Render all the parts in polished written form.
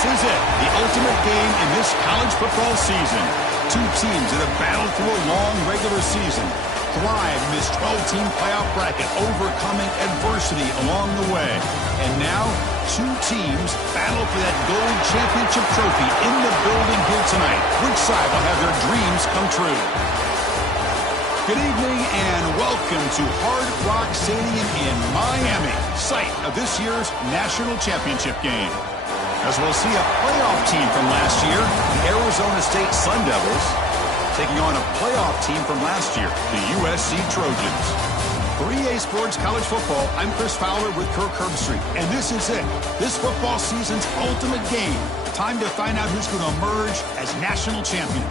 This is it, the ultimate game in this college football season. Two teams that have battled through a long regular season, thrive in this 12-team playoff bracket, overcoming adversity along the way. And now, two teams battle for that gold championship trophy in the building here tonight. Which side will have their dreams come true? Good evening and welcome to Hard Rock Stadium in Miami, site of this year's national championship game. As we'll see a playoff team from last year, the Arizona State Sun Devils, taking on a playoff team from last year, the USC Trojans. For EA Sports College Football, I'm Chris Fowler with Kirk Herbstreit, and this is it, this football season's ultimate game. Time to find out who's going to emerge as national champion.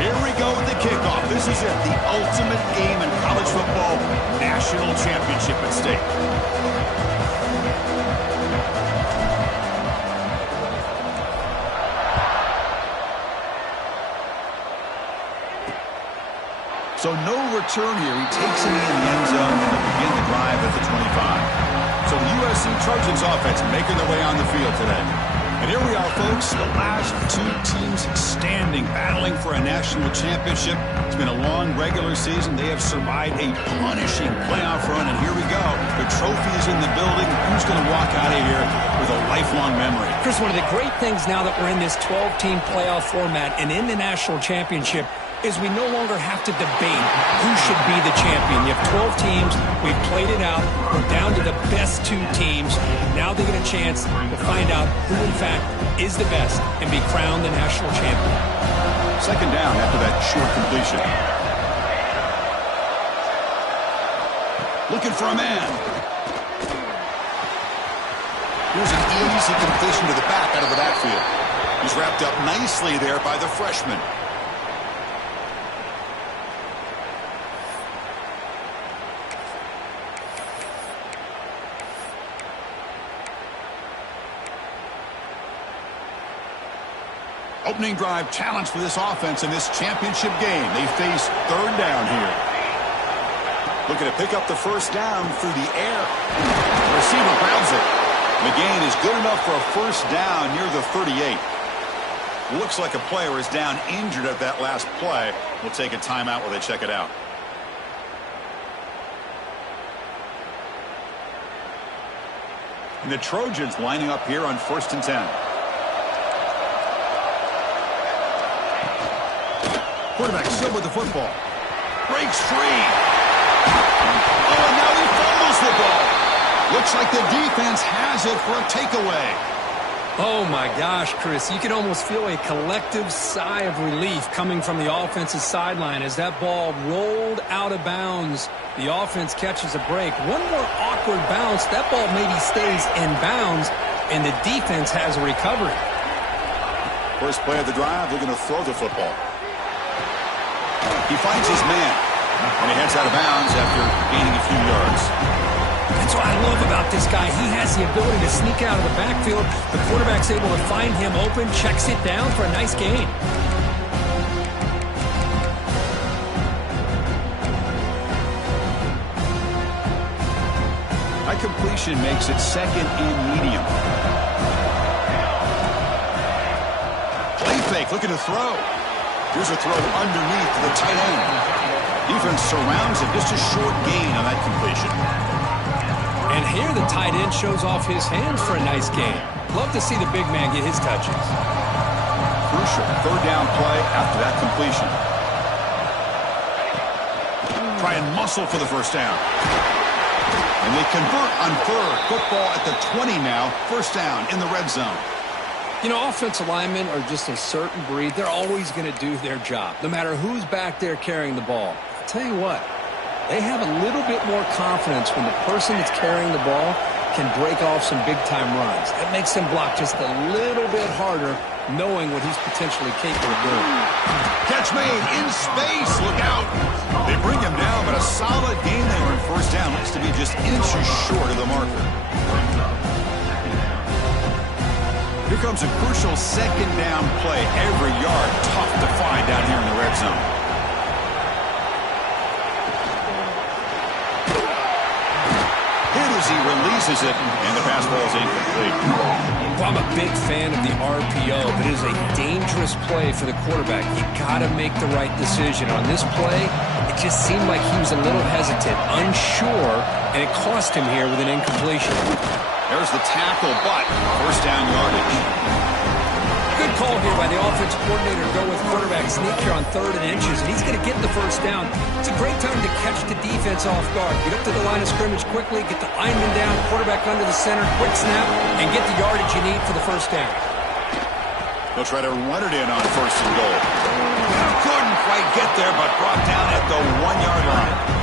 Here we go with the kickoff. This is it, the ultimate game in college football, national championship at stake. So no return here. He takes it in the end zone and they'll begin the drive at the 25. So the USC Trojans offense making their way on the field today. And here we are, folks, the last two teams standing, battling for a national championship. It's been a long regular season. They have survived a punishing playoff run, and here we go. The trophy is in the building. Who's going to walk out of here with a lifelong memory? Chris, one of the great things now that we're in this 12-team playoff format and in the national championship is we no longer have to debate who should be the champion. You have 12 teams. We've played it out. We're down to the best two teams. Now they get a chance to find out who, in fact, is the best and be crowned the national champion. Second down after that short completion. Looking for a man. Here's an easy completion to the back out of the backfield. He's wrapped up nicely there by the freshman. Opening drive challenge for this offense in this championship game. They face third down here. Looking to pick up the first down through the air. The receiver grabs it. The gain is good enough for a first down near the 38. Looks like a player is down injured at that last play. We'll take a timeout while they check it out. And the Trojans lining up here on 1st and 10. Quarterback still with the football. Breaks free. Oh, and now he fumbles the ball. Looks like the defense has it for a takeaway. Oh, my gosh, Chris. You can almost feel a collective sigh of relief coming from the offensive sideline as that ball rolled out of bounds. The offense catches a break. One more awkward bounce. That ball maybe stays in bounds, and the defense has a recovery. First play of the drive, they're going to throw the football. He finds his man, and he heads out of bounds after gaining a few yards. That's what I love about this guy. He has the ability to sneak out of the backfield. The quarterback's able to find him open, checks it down for a nice gain. That completion makes it second and medium. Play fake, looking to throw. Here's a throw underneath to the tight end. Defense surrounds him. Just a short gain on that completion. And here the tight end shows off his hands for a nice gain. Love to see the big man get his touches. Crucial third down play after that completion. Try and muscle for the first down. And they convert on third. Football at the 20 now. First down in the red zone. You know, offensive linemen are just a certain breed. They're always going to do their job, no matter who's back there carrying the ball. I'll tell you what, they have a little bit more confidence when the person that's carrying the ball can break off some big-time runs. That makes them block just a little bit harder, knowing what he's potentially capable of doing. Catch made in space. Look out. They bring him down, but a solid gain there in first down. Looks to be just inches short of the marker. Here comes a crucial second down play. Every yard tough to find down here in the red zone. he releases it, and the pass ball is incomplete. Well, I'm a big fan of the RPO, but it is a dangerous play for the quarterback. You got to make the right decision. On this play, it just seemed like he was a little hesitant, unsure, and it cost him here with an incompletion. There's the tackle, but first down yardage. Good call here by the offense coordinator to go with quarterback sneak here on 3rd and inches, and he's going to get the first down. It's a great time to catch the defense off guard. Get up to the line of scrimmage quickly, get the lineman down, quarterback under the center, quick snap, and get the yardage you need for the first down. They'll try to run it in on 1st and goal. Couldn't quite get there, but brought down at the 1-yard line.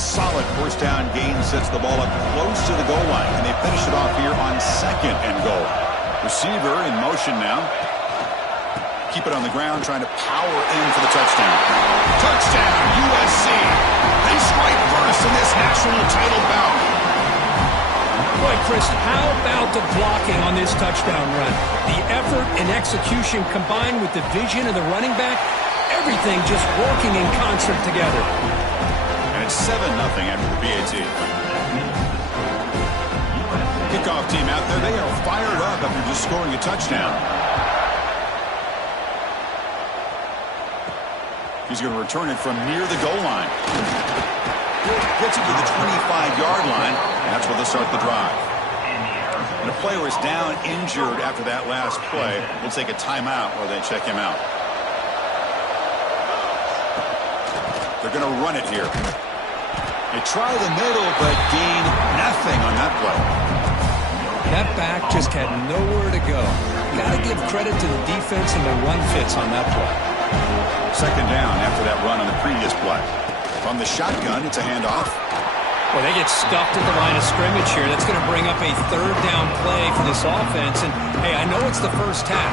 Solid first down gain sets the ball up close to the goal line, and they finish it off here on 2nd and goal. Receiver in motion now. Keep it on the ground, trying to power in for the touchdown. Touchdown, USC. They strike first in this national title bout. Boy, Chris, how about the blocking on this touchdown run? The effort and execution combined with the vision of the running back, everything just working in concert together. 7-0 after the BAT. Kickoff team out there. They are fired up after just scoring a touchdown. He's going to return it from near the goal line. Gets it to the 25-yard line. And that's where they'll start the drive. And the player is down injured after that last play. We'll take a timeout while they check him out. They're going to run it here. They try the middle, but gain nothing on that play. That back just had nowhere to go. Got to give credit to the defense and the run fits on that play. 2nd down after that run on the previous play. From the shotgun, it's a handoff. Well, they get stuffed at the line of scrimmage here. That's going to bring up a 3rd down play for this offense. And, hey, I know it's the first half,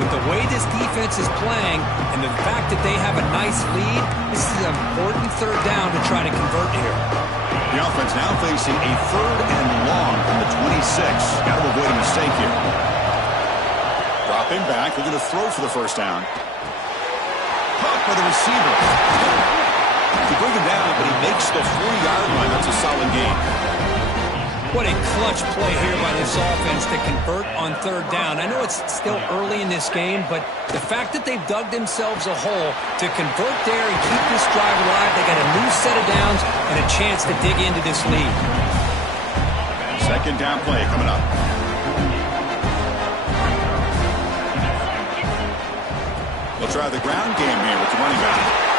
but the way this defense is playing and the fact that they have a nice lead, this is an important 3rd down to try to convert here. The offense now facing a 3rd and long from the 26. Got to avoid a mistake here. Dropping back. They're going to throw for the first down. Caught by the receiver. They bring him down, but he makes the 40-yard line. That's a solid gain. What a clutch play here by this offense to convert on 3rd down. I know it's still early in this game, but the fact that they've dug themselves a hole to convert there and keep this drive alive, they got a new set of downs and a chance to dig into this lead. 2nd down play coming up. We'll try the ground game here with the running back.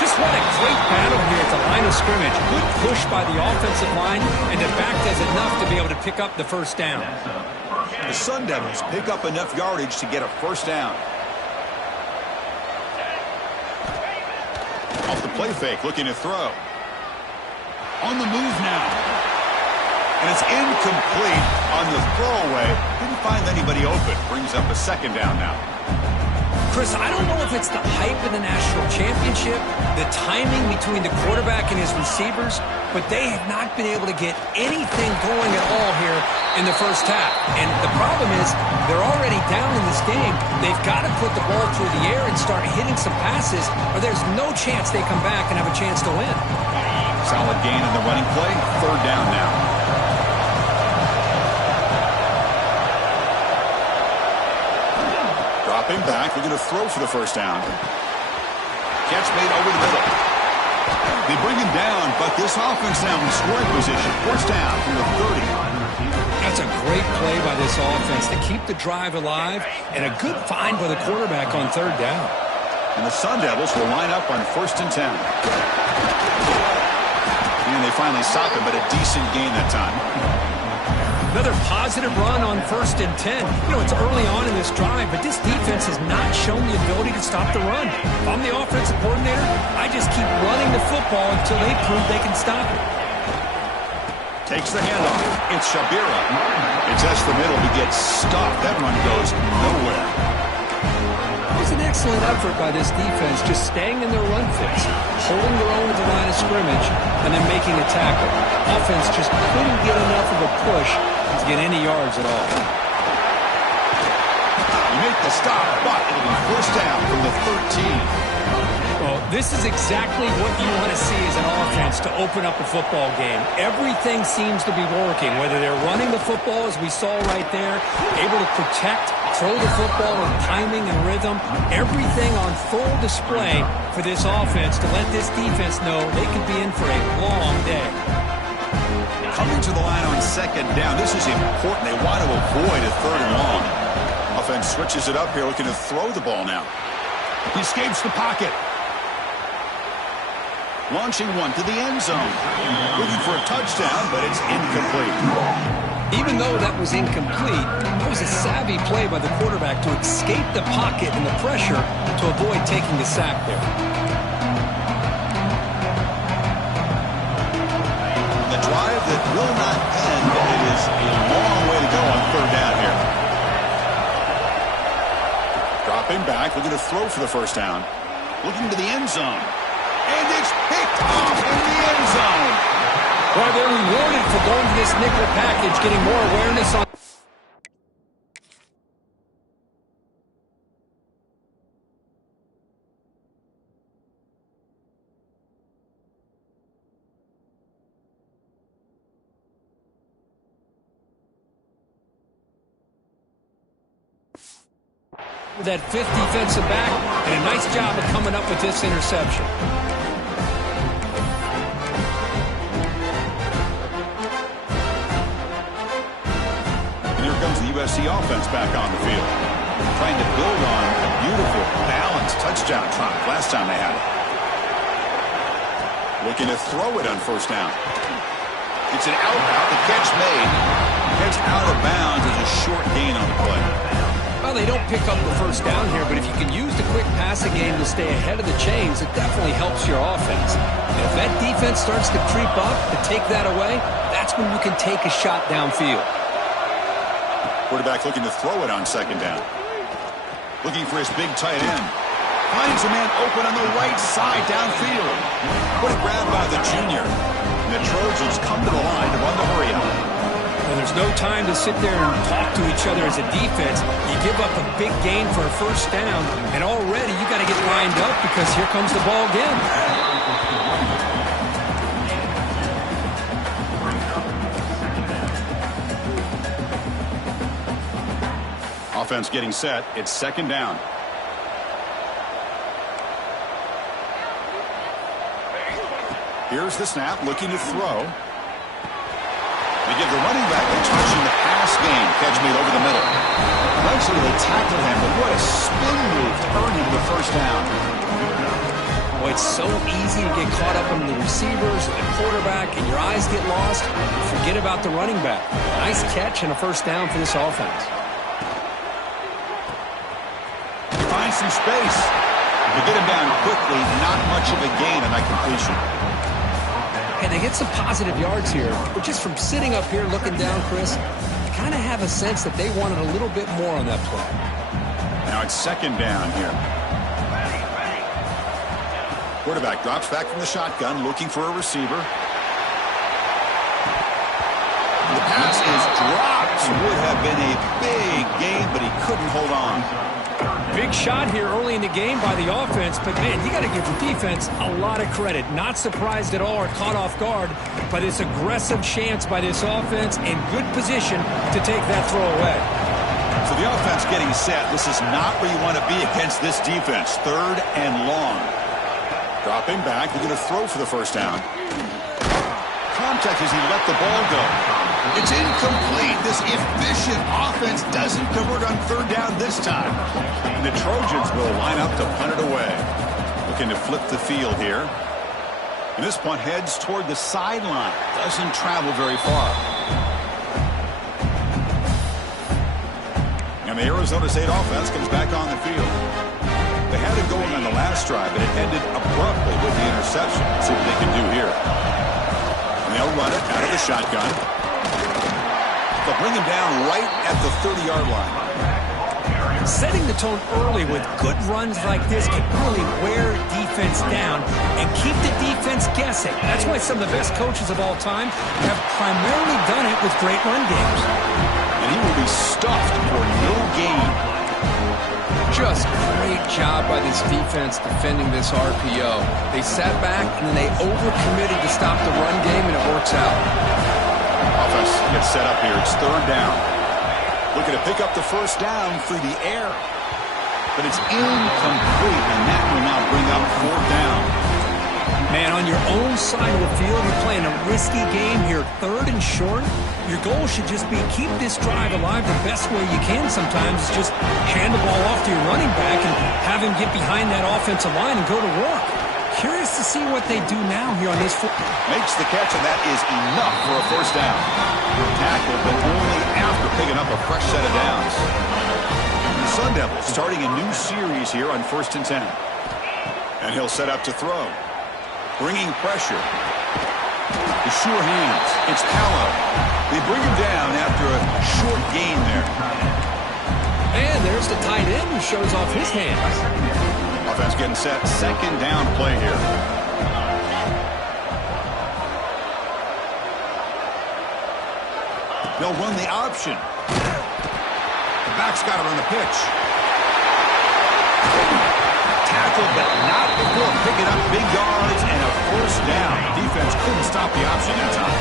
Just what a great battle here at the line of scrimmage. Good push by the offensive line, and the back does enough to be able to pick up the first down. The Sun Devils pick up enough yardage to get a first down. Off the play fake, looking to throw. On the move now. And it's incomplete on the throwaway. Didn't find anybody open. Brings up a 2nd down now. Chris, I don't know if it's the hype of the national championship, the timing between the quarterback and his receivers, but they have not been able to get anything going at all here in the first half. And the problem is they're already down in this game. They've got to put the ball through the air and start hitting some passes, or there's no chance they come back and have a chance to win. Solid gain in the running play. 3rd down now. Dropping back, they're going to throw for the first down. Catch made over the middle. They bring him down, but this offense now in scoring position. First down from the 30. That's a great play by this offense to keep the drive alive, and a good find by the quarterback on 3rd down. And the Sun Devils will line up on 1st and 10. And they finally stop him, but a decent gain that time. Another positive run on 1st and 10. You know, it's early on in this drive, but this defense has not shown the ability to stop the run. If I'm the offensive coordinator, I just keep running the football until they prove they can stop it. Takes the handoff. It's Shabira. It's S the middle. He gets stopped. That run goes nowhere. It was an excellent effort by this defense, just staying in their run fits, holding their own at the line of scrimmage, and then making a tackle. Offense just couldn't get enough of a push to get any yards at all. make the stop, but it'll be first down from the 13. Well, this is exactly what you want to see as an offense to open up a football game. Everything seems to be working, whether they're running the football, as we saw right there, able to protect, throw the football with timing and rhythm. Everything on full display for this offense to let this defense know they could be in for a long day. Coming to the line on second down. This is important. They want to avoid a third and long. Offense switches it up here, looking to throw the ball now. He escapes the pocket. Launching one to the end zone. Looking for a touchdown, but it's incomplete. Even though that was incomplete, it was a savvy play by the quarterback to escape the pocket and the pressure to avoid taking the sack there. The drive that will not end. It is a long way to go on third down here. Dropping back, looking to throw for the first down. Looking to the end zone. And it's picked off in the end zone. Well, they're rewarded for going to this nickel package, getting more awareness on. That fifth defensive back, and a nice job of coming up with this interception. And here comes the USC offense back on the field. Trying to build on a beautiful, balanced touchdown drive last time they had it. Looking to throw it on first down. It's an out route. The catch made. Heads out of bounds as a short gain on the play. Well, they don't pick up the first down here, but if you can use the quick passing game to stay ahead of the chains, it definitely helps your offense. And if that defense starts to creep up to take that away, that's when you can take a shot downfield. Quarterback looking to throw it on second down. Looking for his big tight end. Finds a man open on the right side downfield. What a grab by the junior. And the Trojans come to the line to run the hurry up. And there's no time to sit there and talk to each other as a defense. You give up a big gain for a first down, and already you got to get lined up because here comes the ball again. Offense getting set. It's second down. Here's the snap, looking to throw. They give the running back a touch in the pass game. Catch made over the middle. Eventually they tackle him, but what a spin move to earn him the first down. Boy, it's so easy to get caught up in the receivers and the quarterback, and your eyes get lost. Forget about the running back. Nice catch and a first down for this offense. Finds some space. They get him down quickly. Not much of a gain on that completion. And they get some positive yards here, but just from sitting up here looking down, Chris, you kind of have a sense that they wanted a little bit more on that play. Now it's second down here. Quarterback drops back from the shotgun, looking for a receiver. The pass is dropped. Would have been a big gain, but he couldn't hold on. Big shot here early in the game by the offense, but, man, you got to give the defense a lot of credit. Not surprised at all or caught off guard by this aggressive chance by this offense in good position to take that throw away. So the offense getting set. This is not where you want to be against this defense. Third and long. Dropping back. They're going to throw for the first down. Contact as he let the ball go. It's incomplete. This efficient offense doesn't convert on third down this time. And the Trojans will line up to punt it away. Looking to flip the field here. And this punt heads toward the sideline. Doesn't travel very far. And the Arizona State offense comes back on the field. They had it going on the last drive, but it ended abruptly with the interception. Let's see what they can do here. And they'll run it out of the shotgun. They'll bring him down right at the 30-yard line. Setting the tone early with good runs like this can really wear defense down and keep the defense guessing. That's why some of the best coaches of all time have primarily done it with great run games. And he will be stuffed for no gain. Just great job by this defense defending this RPO. They sat back, and then they overcommitted to stop the run game, and it works out. Offense gets set up here. It's third down. Looking to pick up the first down through the air. But it's incomplete, and that will now bring up fourth down. Man, on your own side of the field, you're playing a risky game here, third and short. Your goal should just be keep this drive alive the best way you can sometimes. Is just hand the ball off to your running back and have him get behind that offensive line and go to work. Curious to see what they do now here on this. Makes the catch, and that is enough for a first down. Tackle, but only after picking up a fresh set of downs. The Sun Devils starting a new series here on 1st and 10. And he'll set up to throw. Bringing pressure. The sure hands. It's Callow. They bring him down after a short gain there. And there's the tight end who shows off his hands. Offense getting set. Second down play here. They'll run the option. The back's got it on the pitch. Tackle, but not before picking up big yards and a first down. Defense couldn't stop the option that time.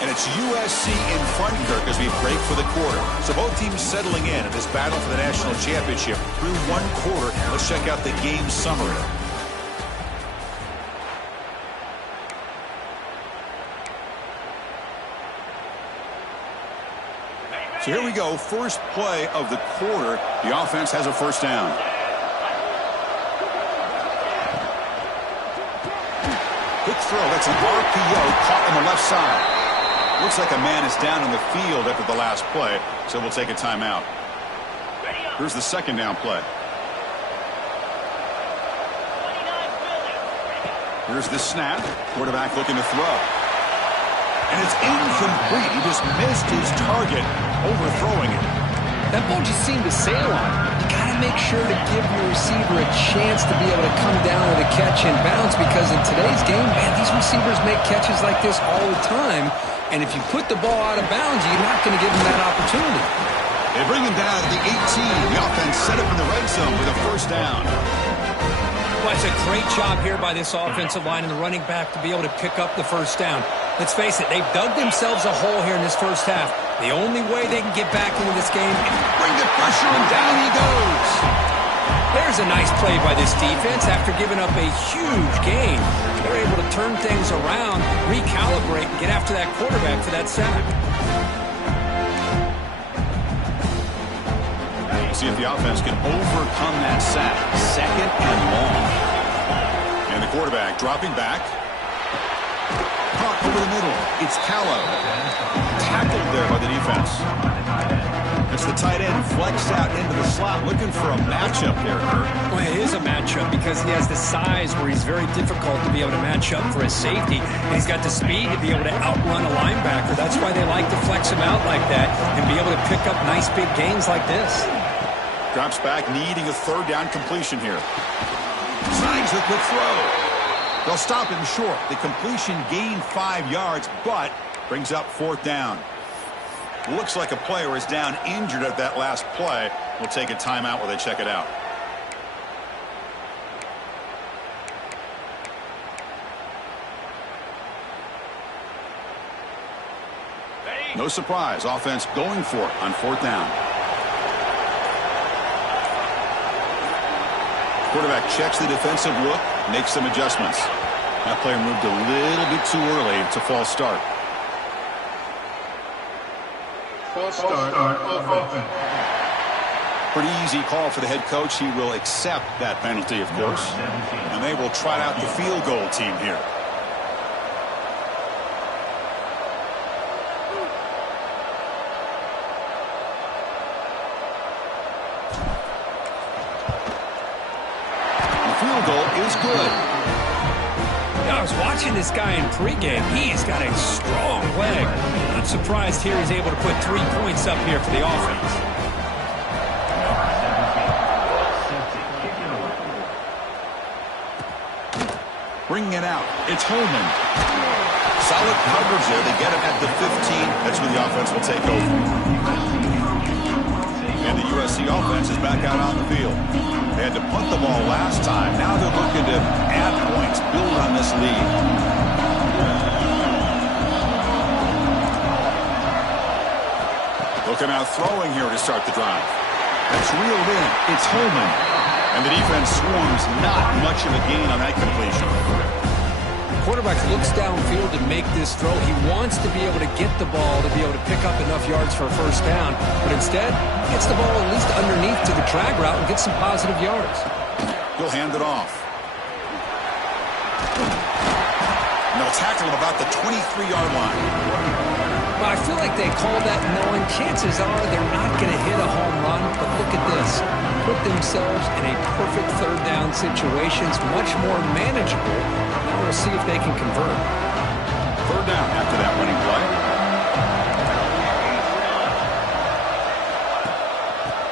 And it's USC in front, Kirk, as we break for the quarter. So both teams settling in this battle for the national championship through one quarter. Let's check out the game summary. So here we go, first play of the quarter. The offense has a first down. Quick throw, that's an RPO caught on the left side. Looks like a man is down in the field after the last play, so we'll take a timeout. Here's the second down play. Here's the snap. Quarterback looking to throw. And it's incomplete. He just missed his target, overthrowing it. That ball just seemed to sail on. You got to make sure to give your receiver a chance to be able to come down with a catch and bounce, because in today's game, man, these receivers make catches like this all the time. And if you put the ball out of bounds, you're not going to give them that opportunity. They bring him down at the 18. The offense set up in the red zone with a first down. Well, it's a great job here by this offensive line and the running back to be able to pick up the first down. Let's face it, they've dug themselves a hole here in this first half. The only way they can get back into this game is bring the pressure, and down he goes. There's a nice play by this defense. After giving up a huge gain, they're able to turn things around, recalibrate, and get after that quarterback for that sack. See if the offense can overcome that sack. Second and long. And the quarterback dropping back. Caught over the middle. It's Callow. Tackled there by the defense. It's the tight end flexed out into the slot, looking for a matchup there, Kurt. Well, it is a matchup because he has the size where he's very difficult to be able to match up for his safety. And he's got the speed to be able to outrun a linebacker. That's why they like to flex him out like that and be able to pick up nice big gains like this. Drops back, needing a third down completion here. Snags the quick throw. They'll stop him short. The completion gained 5 yards, but brings up fourth down. Looks like a player is down injured at that last play. We'll take a timeout while they check it out. No surprise, offense going for it on fourth down. Quarterback checks the defensive look, makes some adjustments. That player moved a little bit too early. It's a false start. False start offense. Pretty easy call for the head coach. He will accept that penalty, of course. And they will trot out the field goal team here. Is good. I was watching this guy in pregame. He's got a strong leg. Not surprised here he's able to put 3 points up here for the offense. Bringing it out. It's Holman. Solid coverage there. They get him at the 15. That's where the offense will take over. And the USC offense is back out on the field. They had to punt the ball last time. Now they're looking to add points, build on this lead. Looking out throwing here to start the drive. That's reeled in. It's Holman. And the defense swarms. Not much of a gain on that completion. Quarterback looks downfield to make this throw. He wants to be able to get the ball to be able to pick up enough yards for a first down. But instead, he gets the ball at least underneath to the drag route and gets some positive yards. He'll hand it off. And they'll tackle him about the 23-yard line. Well, I feel like they call that knowing chances are they're not going to hit a home run. But look at this. Put themselves in a perfect third down situation. It's much more manageable. Now we'll see if they can convert. Third down after that running play.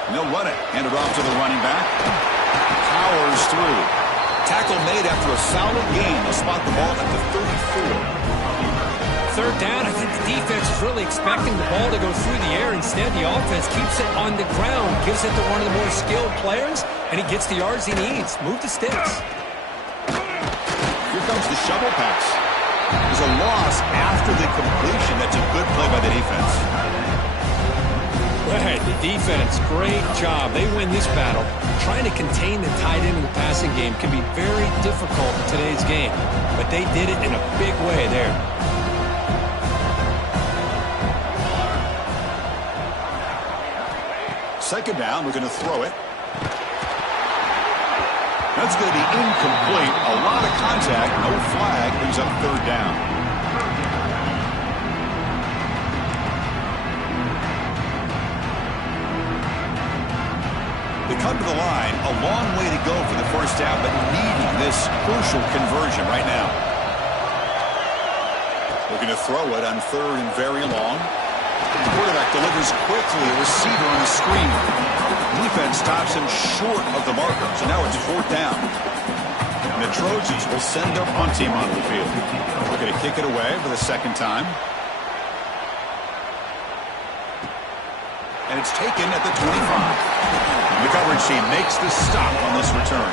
And they'll run it. Hand it off to the running back. Powers through. Tackle made after a solid gain. They'll spot the ball at the 34. Third down, I think the defense is really expecting the ball to go through the air. Instead, the offense keeps it on the ground, gives it to one of the more skilled players, and he gets the yards he needs. Move the sticks. Here comes the shovel pass. There's a loss after the completion. That's a good play by the defense. Right, the defense, great job. They win this battle. Trying to contain the tight end in the passing game can be very difficult in today's game, but they did it in a big way there. Second down, we're going to throw it. That's going to be incomplete. A lot of contact, no flag, brings up third down. They come to the line, a long way to go for the first down, but needing this crucial conversion right now. Looking to throw it on third and very long. The quarterback delivers quickly, a receiver on a screen. Defense stops him short of the marker, so now it's fourth down. And the Trojans will send their punt team onto the field. We're going to kick it away for the second time. And it's taken at the 25. The coverage team makes the stop on this return.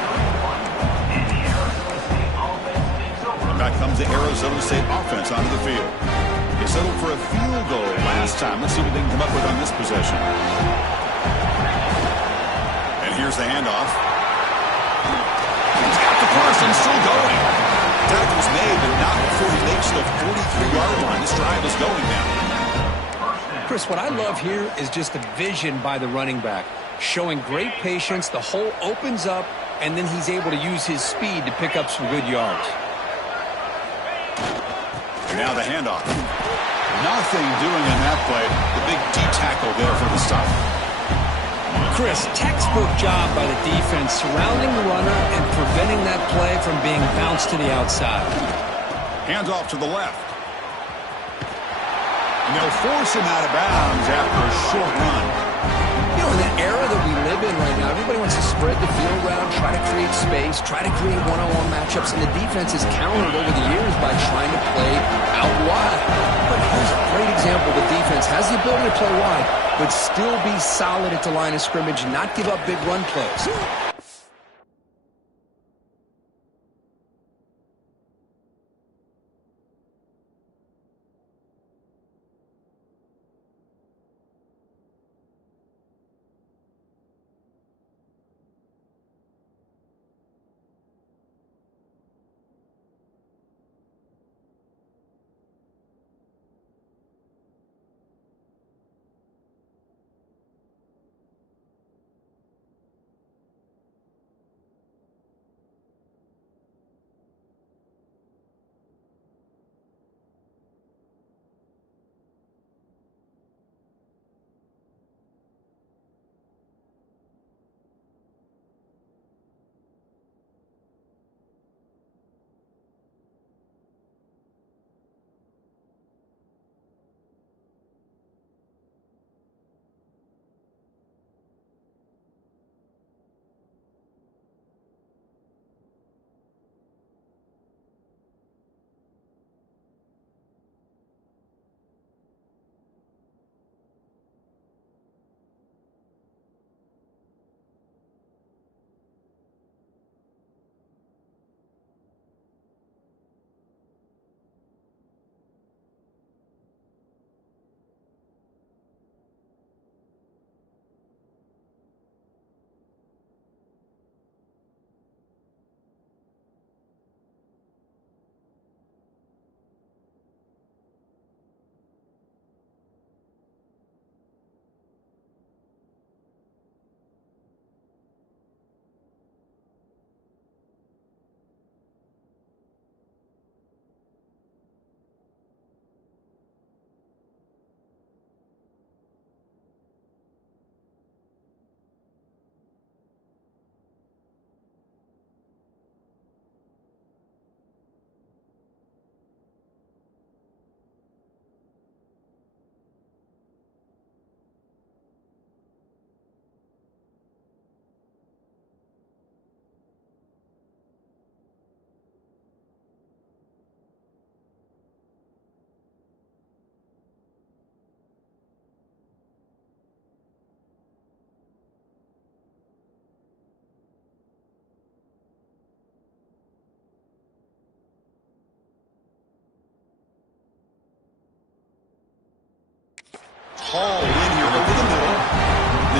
And back comes the Arizona State offense onto the field. They settled for a field goal last time. Let's see what they can come up with on this possession. And here's the handoff. He's got the Carson still going. Tackle's made, but not before he makes the 43-yard line. This drive is going now. Chris, what I love here is just the vision by the running back. Showing great patience. The hole opens up, and then he's able to use his speed to pick up some good yards. And now the handoff. Nothing doing in that play. The big D tackle there for the stop. Chris, textbook job by the defense surrounding the runner and preventing that play from being bounced to the outside. Hands off to the left. And they'll force him out of bounds after a short run. You know, in the era that we live in right now, everybody wants to spread the field around, try to create space, try to create one-on-one matchups, and the defense has countered over the years by trying to play out wide. But here's a great example. The defense has the ability to play wide, but still be solid at the line of scrimmage, not give up big run plays.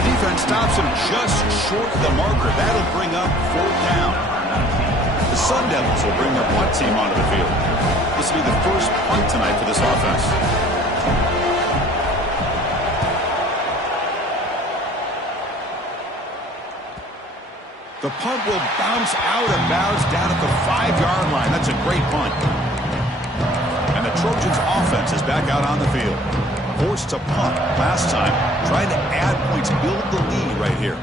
The defense stops him just short of the marker. That'll bring up 4th down. The Sun Devils will bring their punt team onto the field. This will be the first punt tonight for this offense. The punt will bounce out of bounds down at the 5-yard line. That's a great punt. And the Trojans' offense is back out on the field. Forced to punt last time, trying to add points, build the lead right here.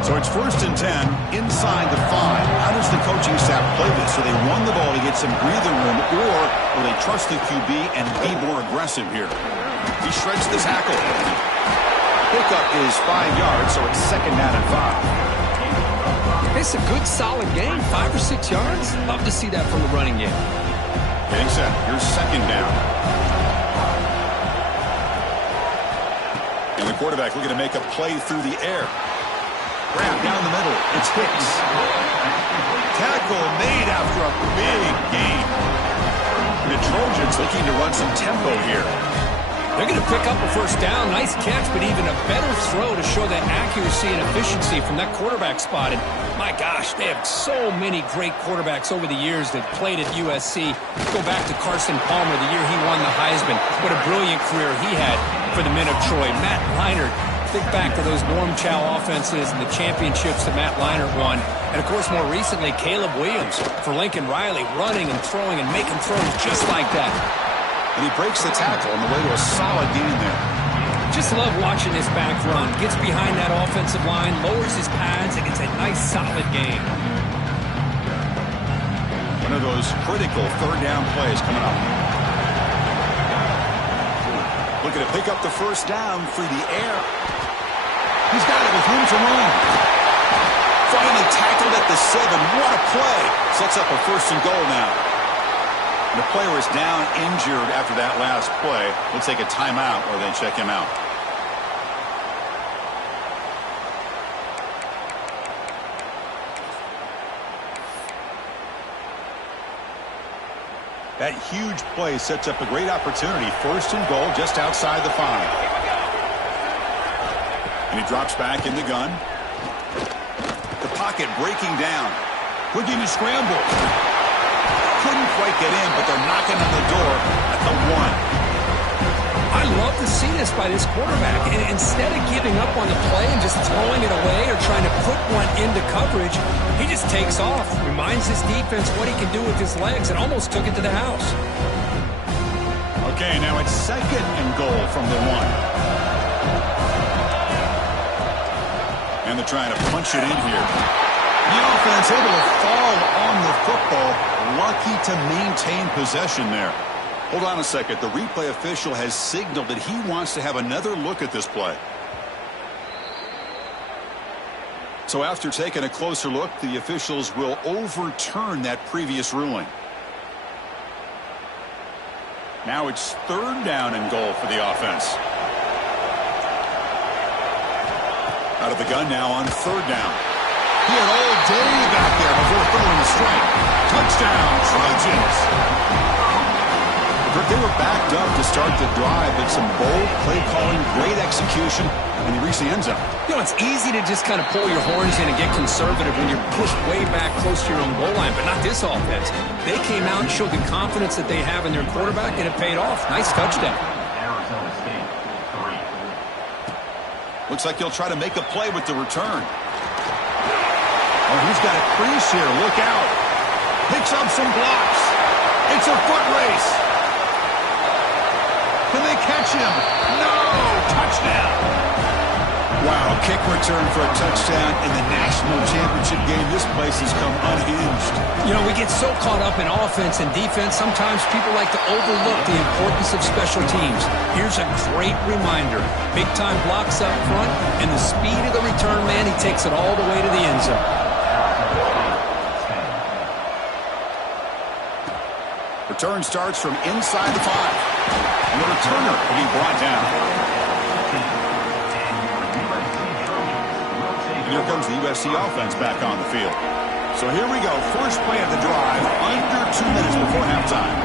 So it's 1st and 10, inside the 5. How does the coaching staff play this? So they run the ball to get some breathing room, or will they trust the QB and be more aggressive here? He shreds the tackle. Pickup is 5 yards, so it's 2nd down and 5. It's a good, solid game. 5 or 6 yards. Love to see that from the running game. Getting set. Here's 2nd down. And the quarterback looking to make a play through the air. Grab down the middle. It's Hicks. Tackle made after a big gain. The Trojans looking to run some tempo here. They're going to pick up a 1st down. Nice catch, but even a better throw to show that accuracy and efficiency from that quarterback spot. And my gosh, they have so many great quarterbacks over the years that played at USC. Go back to Carson Palmer, the year he won the Heisman. What a brilliant career he had for the men of Troy. Matt Leinart, think back to those Norm Chow offenses and the championships that Matt Leinart won. And, of course, more recently, Caleb Williams for Lincoln Riley, running and throwing and making throws just like that. And he breaks the tackle on the way to a solid gain there. Just love watching this back run. Gets behind that offensive line, lowers his pads, and gets a nice, solid gain. One of those critical 3rd down plays coming up. Looking to pick up the 1st down through the air. He's got it with room to run. Finally tackled at the 7. What a play. Sets up a 1st and goal now. The player is down injured after that last play. We'll take a timeout or then check him out. That huge play sets up a great opportunity. 1st and goal just outside the 5. And he drops back in the gun. The pocket breaking down. Looking to scramble. Couldn't quite get in, but they're knocking on the door at the 1. I love to see this by this quarterback. And instead of giving up on the play and just throwing it away or trying to put one into coverage, he just takes off, reminds his defense what he can do with his legs, and almost took it to the house. Okay, now it's 2nd and goal from the 1. And they're trying to punch it in here. The offense able to fall on the football. Lucky to maintain possession there. Hold on a second. The replay official has signaled that he wants to have another look at this play. So after taking a closer look, the officials will overturn that previous ruling. Now it's 3rd down and goal for the offense. Out of the gun now on 3rd down. He had all day back there before throwing the strike. Touchdown, Trojans. They were backed up to start the drive, but some bold play calling, great execution, and he reached the end zone. You know, it's easy to just kind of pull your horns in and get conservative when you're pushed way back close to your own goal line, but not this offense. They came out and showed the confidence that they have in their quarterback, and it paid off. Nice touchdown. Looks like he'll try to make a play with the return. Oh, he's got a crease here. Look out. Picks up some blocks. It's a foot race. Can they catch him? No! Touchdown! Wow, kick return for a touchdown in the national championship game. This place has come unhinged. You know, we get so caught up in offense and defense, sometimes people like to overlook the importance of special teams. Here's a great reminder. Big-time blocks up front, and the speed of the return man, he takes it all the way to the end zone. Return starts from inside the 5. And the returner will be brought down. And here comes the USC offense back on the field. So here we go. First play of the drive, under 2 minutes before halftime.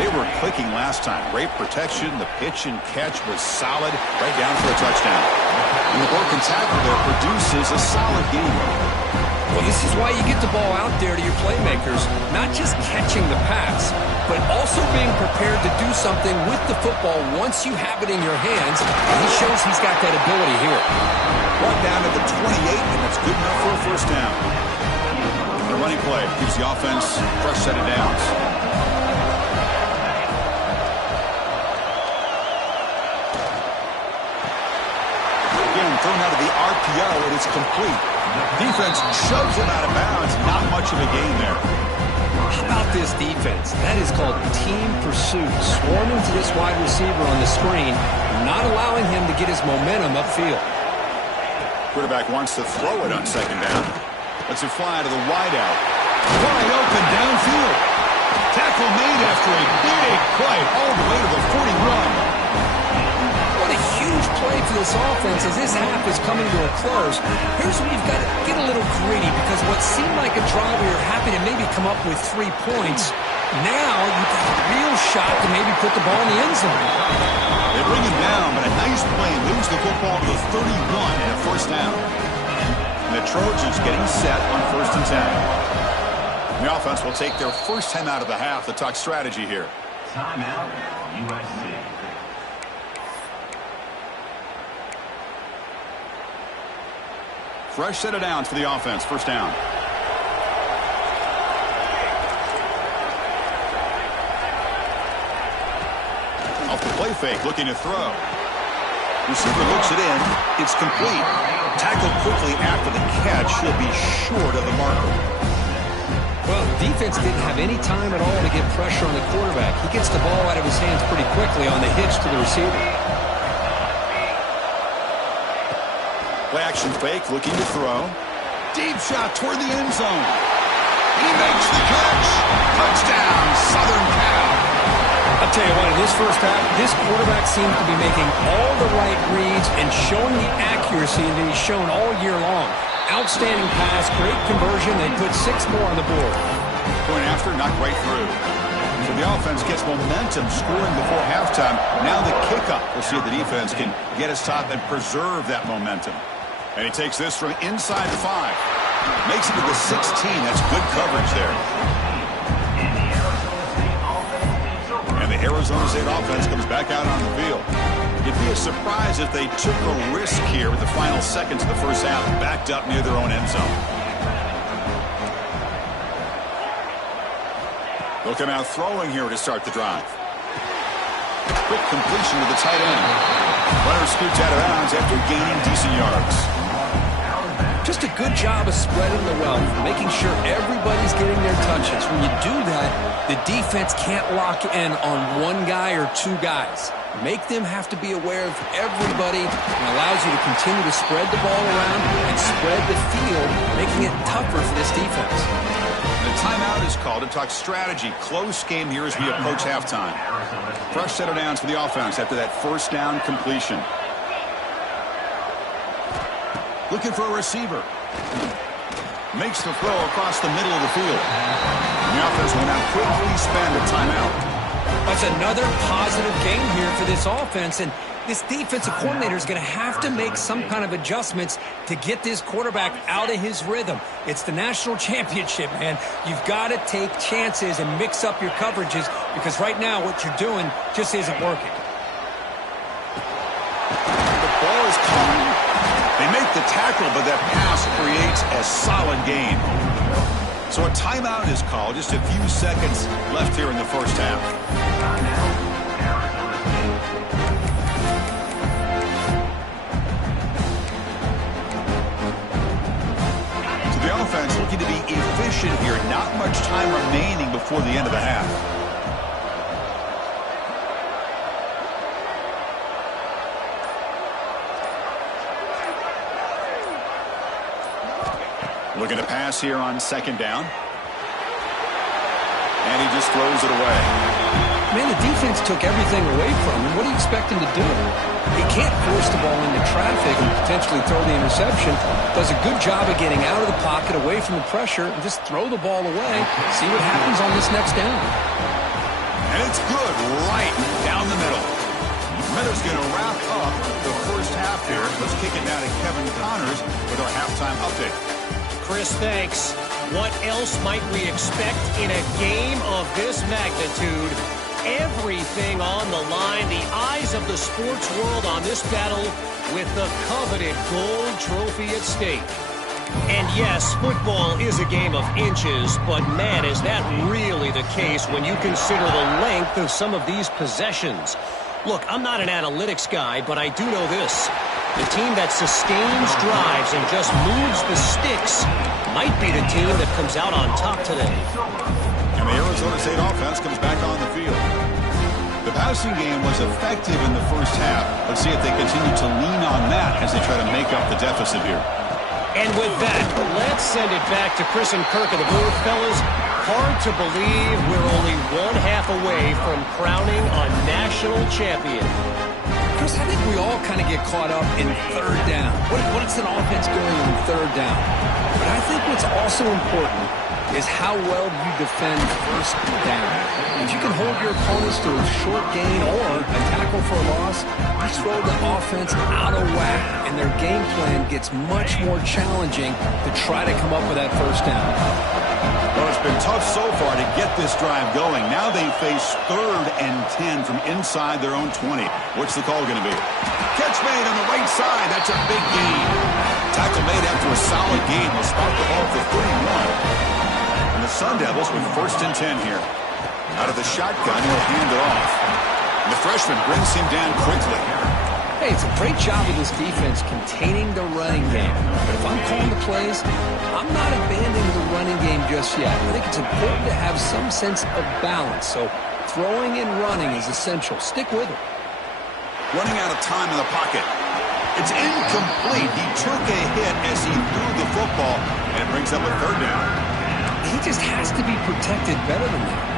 They were clicking last time. Great protection. The pitch and catch was solid. Right down for a touchdown. And the broken tackle there produces a solid game. Well, this is why you get the ball out there to your playmakers. Not just catching the pass, but also being prepared to do something with the football once you have it in your hands. And he shows he's got that ability here. Brought down at the 28, and that's good enough for a first down. The running play keeps the offense fresh set of downs. Again, thrown out of the RPO, and it's complete. Defense shoves him out of bounds. Not much of a gain there. How about this defense? That is called team pursuit. Swarming to this wide receiver on the screen, not allowing him to get his momentum upfield. Quarterback wants to throw it on second down. Lets it fly to the wideout. Wide open downfield. Tackle made after a big play all the way to the 41. What a huge play for this offense as this half is coming to a close. Here's where you've got to get a little greedy because what seemed like a drive where you're happy to maybe come up with 3 points, now you've got a real shot to maybe put the ball in the end zone. They bring him down, but a nice play moves the football to the 31 and a first down. And the Trojans getting set on 1st and 10. The offense will take their first time out of the half to talk strategy here. Timeout, USC. Fresh set of downs for the offense. First down. Off the play fake, looking to throw. Receiver looks it in. It's complete. Tackled quickly after the catch. He'll be short of the marker. Well, defense didn't have any time at all to get pressure on the quarterback. He gets the ball out of his hands pretty quickly on the hitch to the receiver. Play action fake, looking to throw. Deep shot toward the end zone. And he makes the catch. Touchdown, Southern Cal. I'll tell you what, in this first half, this quarterback seems to be making all the right reads and showing the accuracy that he's shown all year long. Outstanding pass, great conversion. They put 6 more on the board. Point after, knocked right through. So the offense gets momentum, scoring before halftime. Now the kickoff. We'll see if the defense can get us top and preserve that momentum. And he takes this from inside the 5. Makes it to the 16. That's good coverage there. And the Arizona State offense comes back out on the field. It'd be a surprise if they took a risk here with the final seconds of the first half, backed up near their own end zone. They'll come out throwing here to start the drive. Quick completion to the tight end. Runner scoots out of bounds after gaining decent yards. Just a good job of spreading the wealth, making sure everybody's getting their touches. When you do that, the defense can't lock in on one guy or 2 guys. Make them have to be aware of everybody and allows you to continue to spread the ball around and spread the field, making it tougher for this defense. The timeout is called to talk strategy. Close game here as we approach halftime. Fresh set of downs for the offense after that first down completion. Looking for a receiver. Makes the throw across the middle of the field. And the offense will now quickly spend a timeout. That's another positive game here for this offense, and this defensive coordinator is going to have to make some kind of adjustments to get this quarterback out of his rhythm. It's the national championship, man. You've got to take chances and mix up your coverages because right now what you're doing just isn't working. The ball is coming. They make the tackle, but that pass creates a solid gain. So a timeout is called. Just a few seconds left here in the first half. So the offense looking to be efficient here. Not much time remaining before the end of the half. Looking to pass here on second down. And he just throws it away. Man, the defense took everything away from him. What do you expect him to do? He can't force the ball into traffic and potentially throw the interception. Does a good job of getting out of the pocket, away from the pressure, and just throw the ball away. See what happens on this next down. And it's good right down the middle. Miller's going to wrap up the first half here. Let's kick it now to Kevin Connors with our halftime update. Chris, thanks. What else might we expect in a game of this magnitude? Everything on the line. The eyes of the sports world on this battle with the coveted gold trophy at stake. And yes, football is a game of inches, but man, is that really the case when you consider the length of some of these possessions. Look, I'm not an analytics guy, but I do know this. The team that sustains drives and just moves the sticks might be the team that comes out on top today. And the Arizona State offense comes back on the field. The passing game was effective in the first half. Let's see if they continue to lean on that as they try to make up the deficit here. And with that, let's send it back to Chris and Kirk of the booth. Fellas, hard to believe we're only one half away from crowning a national champion. Chris, I think we all kind of get caught up in third down. What's an offense doing in third down? But I think what's also important is how well you defend first down. If you can hold your opponents to a short gain or a tackle for a loss, you throw the offense out of whack, and their game plan gets much more challenging to try to come up with that first down. Well, it's been tough so far to get this drive going. Now they face 3rd and 10 from inside their own 20. What's the call going to be? Catch made on the right side. That's a big gain. Tackle made after a solid gain. Will spot the ball for 31. And the Sun Devils with 1st and 10 here. Out of the shotgun, he'll hand it off. And the freshman brings him down quickly. Hey, it's a great job of this defense containing the running game. But if I'm calling the plays, I'm not abandoning the running game just yet. I think it's important to have some sense of balance. So throwing and running is essential. Stick with it. Running out of time in the pocket. It's incomplete. He took a hit as he threw the football, and it brings up a 3rd down. He just has to be protected better than that.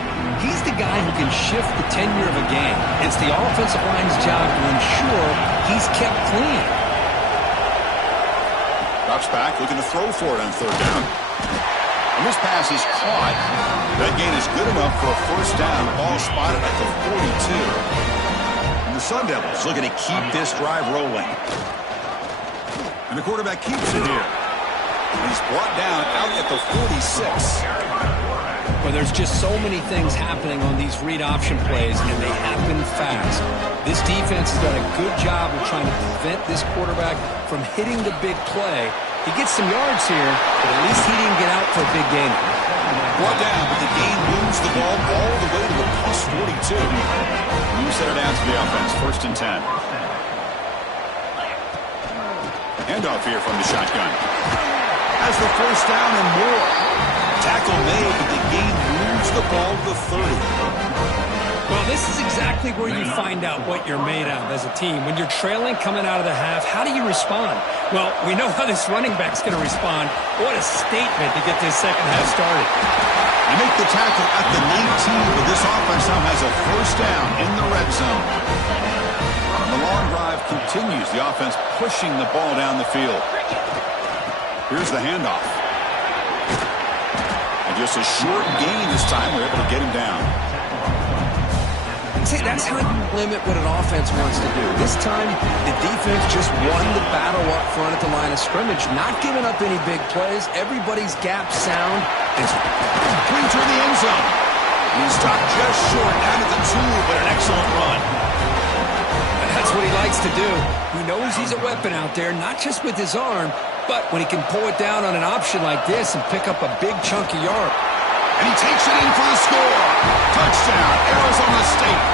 He's the guy who can shift the tenure of a game. It's the offensive line's job to ensure he's kept clean. Drops back, looking to throw for it on 3rd down. And this pass is caught. That gain is good enough for a 1st down. Ball spotted at the 42. And the Sun Devils looking to keep this drive rolling. And the quarterback keeps it here. And he's brought down out at the 46. Well, there's just so many things happening on these read option plays, and they happen fast. This defense has done a good job of trying to prevent this quarterback from hitting the big play. He gets some yards here, but at least he didn't get out for a big gain. Brought down, but the gain moves the ball all the way to the plus 42. You set it down to the offense, 1st and 10. Handoff here from the shotgun. Has the 1st down and more. Tackle made, but the gain moves the ball to the 30. Well, this is exactly where you find out what you're made of as a team. When you're trailing coming out of the half, how do you respond? Well, we know how this running back's going to respond. What a statement to get this second half started. They make the tackle at the 19, but this offense now has a 1st down in the red zone. The long drive continues. The offense pushing the ball down the field. Here's the handoff. And just a short gain this time. We're able to get him down. See, that's how you limit what an offense wants to do. This time, the defense just won the battle up front at the line of scrimmage, not giving up any big plays. Everybody's gap sound. It's clean through the end zone. He's stopped just short down at the 2, but an excellent run. And that's what he likes to do. He knows he's a weapon out there, not just with his arm, but when he can pull it down on an option like this and pick up a big chunk of yard. And he takes it in for the score. Touchdown, Arizona State.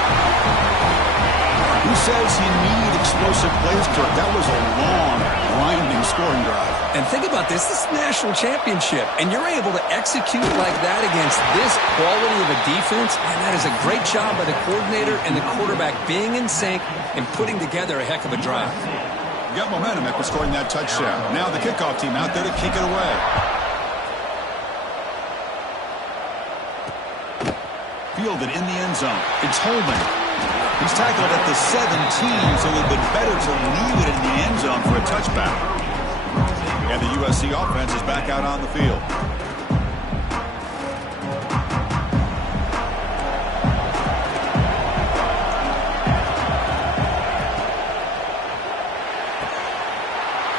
Who says you need explosive plays, Kirk? That was a long, grinding scoring drive. And think about this. This is a national championship, and you're able to execute like that against this quality of a defense, and that is a great job by the coordinator and the quarterback being in sync and putting together a heck of a drive. You got momentum after scoring that touchdown. Now the kickoff team out there to kick it away. Fielded in the end zone. It's Holman. He's tackled at the 17, so it would have been better to leave it in the end zone for a touchback. And the USC offense is back out on the field.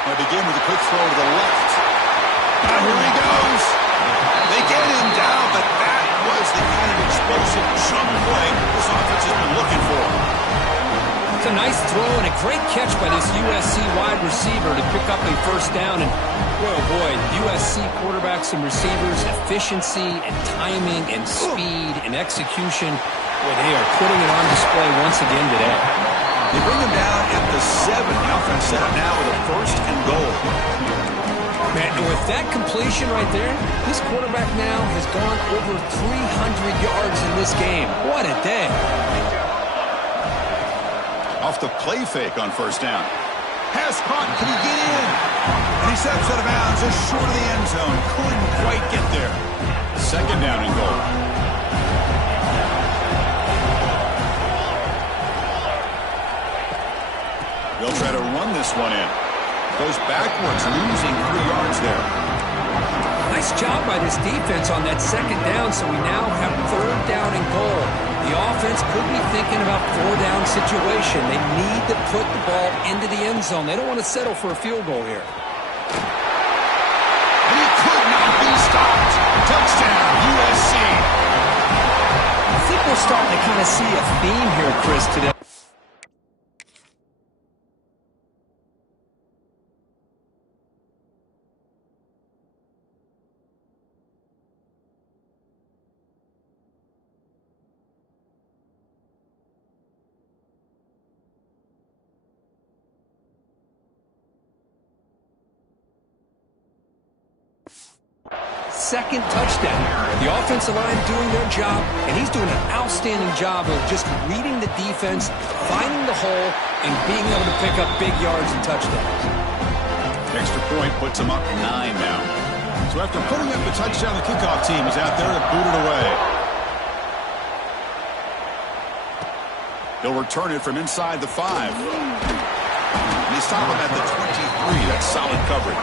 They begin with a quick throw to the left. And here he goes. They get him down, but that was the kind of explosive jump play this offense has been looking for. It's a nice throw and a great catch by this USC wide receiver to pick up a first down. And, oh boy, USC quarterbacks and receivers, efficiency and timing and speed and execution. Boy, they are putting it on display once again today. They bring him down at the 7. The offense set up now with a first and goal. Man, and with that completion right there, this quarterback now has gone over 300 yards in this game. What a day. Off the play fake on first down. Pass caught. Can he get in? And he steps out of bounds just short of the end zone. Couldn't quite get there. Second down and goal. They'll try to run this one in. Goes backwards, losing 3 yards there. Nice job by this defense on that second down, so we now have third down and goal. The offense could be thinking about 4-down situation. They need to put the ball into the end zone. They don't want to settle for a field goal here. And he could not be stopped. Touchdown, USC. I think we're starting to kind of see a theme here, Chris, today. Second touchdown. The offensive line doing their job, and he's doing an outstanding job of just reading the defense, finding the hole, and being able to pick up big yards and touchdowns. Extra point puts him up 9 now. So after putting up the touchdown, the kickoff team is out there to boot it away. They'll return it from inside the 5. And they stop him at the 23. That's solid coverage.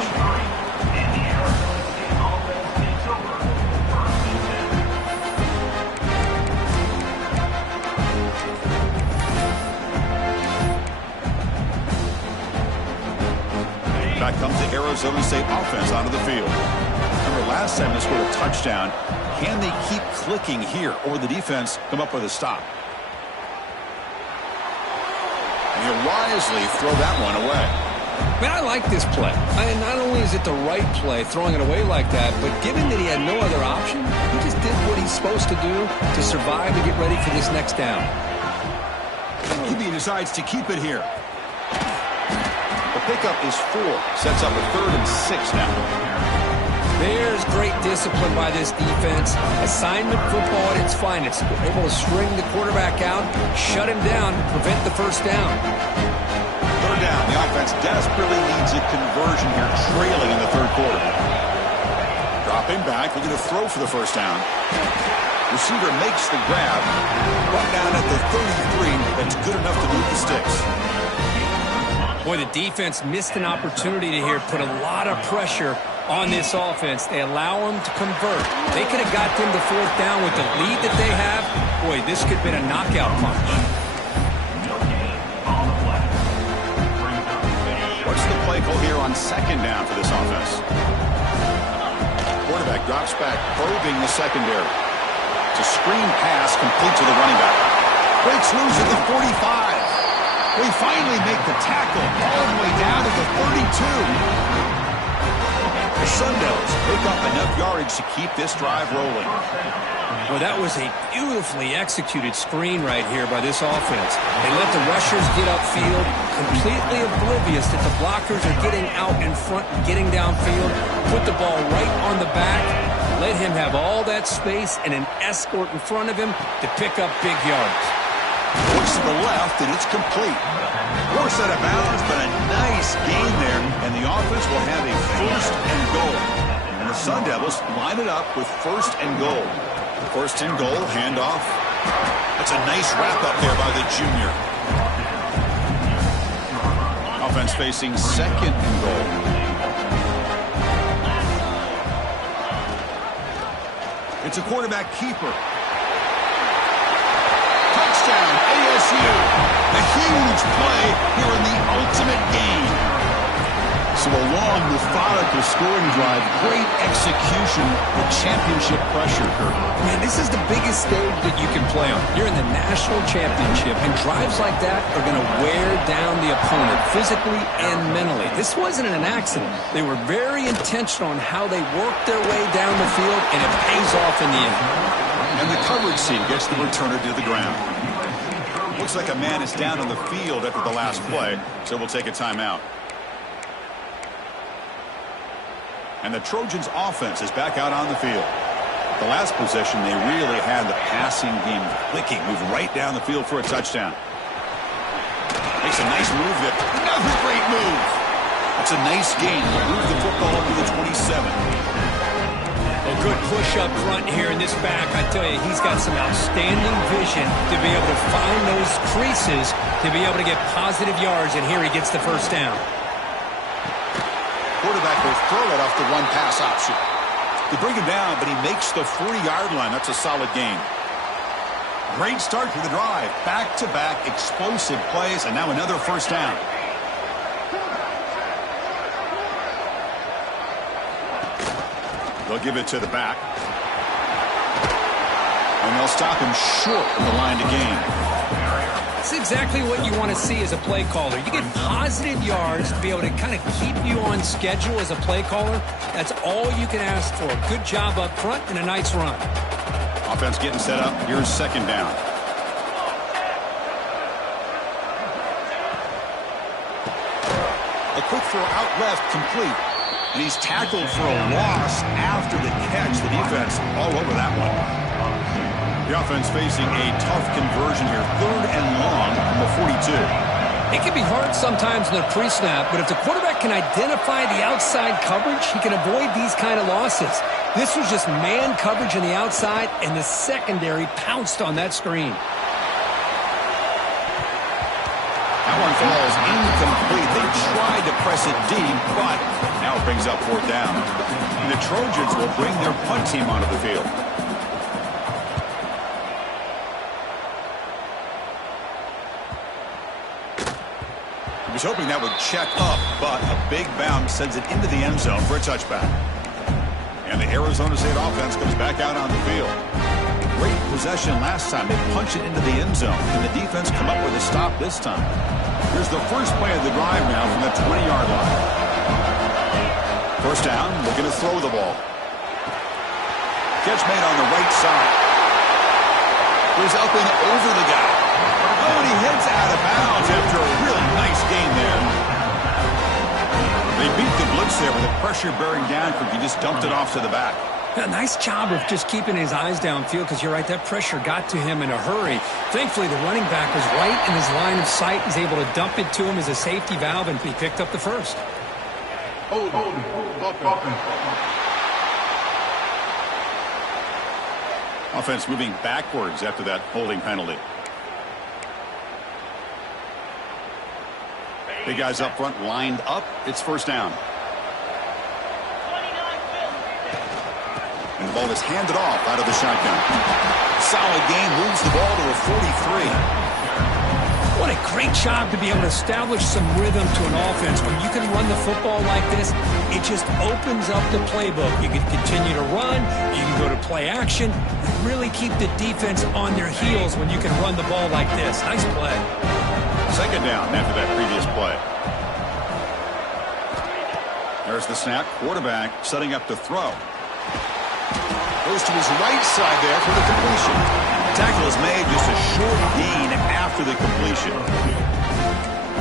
Back comes the Arizona State offense onto the field. Remember, last time they scored a touchdown. Can they keep clicking here, or will the defense come up with a stop? And he'll wisely throw that one away. Man, I like this play. Not only is it the right play, throwing it away like that, but given that he had no other option, he just did what he's supposed to do to survive and get ready for this next down. QB decides to keep it here. The pickup is 4. Sets up a 3rd and 6 now. There's great discipline by this defense. Assignment football at its finest. They're able to string the quarterback out, shut him down, prevent the first down. Third down. The offense desperately needs a conversion here, trailing in the third quarter. Dropping back, looking to throw for the first down. Receiver makes the grab. Brought down at the 33. That's good enough to move the sticks. Boy, the defense missed an opportunity to here put a lot of pressure on this offense. They allow them to convert. They could have got them to fourth down with the lead that they have. Boy, this could have been a knockout punch. What's the play call here on second down for this offense? Quarterback drops back, probing the secondary. It's a screen pass complete to the running back. Breaks loose at the 45. We finally make the tackle all the way down to the 32. The Sun Devils pick up enough yardage to keep this drive rolling. Well, that was a beautifully executed screen right here by this offense. They let the rushers get upfield, completely oblivious that the blockers are getting out in front and getting downfield. Put the ball right on the back. Let him have all that space and an escort in front of him to pick up big yards. Looks to the left, and it's complete. Force out of bounds, but a nice gain there, and the offense will have a first and goal. And the Sun Devils line it up with first and goal. First and goal, handoff. That's a nice wrap-up there by the junior. Offense facing second and goal. It's a quarterback keeper. Touchdown, ASU. A huge play here in the ultimate game. So a long, methodical scoring drive. Great execution with championship pressure, Kurt. Man, this is the biggest stage that you can play on. You're in the national championship, and drives like that are going to wear down the opponent physically and mentally. This wasn't an accident. They were very intentional on how they worked their way down the field, and it pays off in the end. And the coverage team gets the returner to the ground. Looks like a man is down on the field after the last play, so we'll take a timeout. And the Trojans' offense is back out on the field. The last possession, they really had the passing game clicking, moved right down the field for a touchdown. Makes a nice move there. Another great move. That's a nice gain. Move the football up to the 27. A good push up front here in this back. I tell you, he's got some outstanding vision to be able to find those creases, to be able to get positive yards, and here he gets the first down. Quarterback will throw it off the one-pass option. They bring him down, but he makes the 40-yard line. That's a solid gain. Great start to the drive. Back-to-back explosive plays, and now another first down. They'll give it to the back. And they'll stop him short of the line to gain. That's exactly what you want to see as a play caller. You get positive yards to be able to kind of keep you on schedule as a play caller. That's all you can ask for. Good job up front and a nice run. Offense getting set up. Here's second down. A quick throw out left, complete. And he's tackled for a loss after the catch. The defense all over that one. The offense facing a tough conversion here. 3rd and long from the 42. It can be hard sometimes in the pre-snap, but if the quarterback can identify the outside coverage, he can avoid these kind of losses. This was just man coverage on the outside, and the secondary pounced on that screen. That one falls incomplete. They tried to press it deep, but now it brings up 4th down. And the Trojans will bring their punt team onto the field. He was hoping that would check up, but a big bounce sends it into the end zone for a touchback. And the Arizona State offense comes back out on the field. Great possession last time. They punch it into the end zone. Can the defense come up with a stop this time? Here's the first play of the drive now from the 20-yard line. First down, looking to throw the ball. Catch made on the right side. Goes up and over the guy. Oh, and he heads out of bounds after a really nice game there. They beat the blitz there with the pressure bearing down. He just dumped it off to the back. A nice job of just keeping his eyes downfield, because you're right, that pressure got to him in a hurry. Thankfully, the running back was right in his line of sight. He's able to dump it to him as a safety valve, and he picked up the first. Offense moving backwards after that holding penalty. Big guys up front lined up. It's first down. And the ball is handed off out of the shotgun. Solid game, moves the ball to a 43. What a great job to be able to establish some rhythm to an offense. When you can run the football like this, it just opens up the playbook. You can continue to run, you can go to play action, really keep the defense on their heels when you can run the ball like this. Nice play. Second down after that previous play. There's the snap. Quarterback setting up to throw. Goes to his right side there for the completion. Tackle is made, just a short gain after the completion.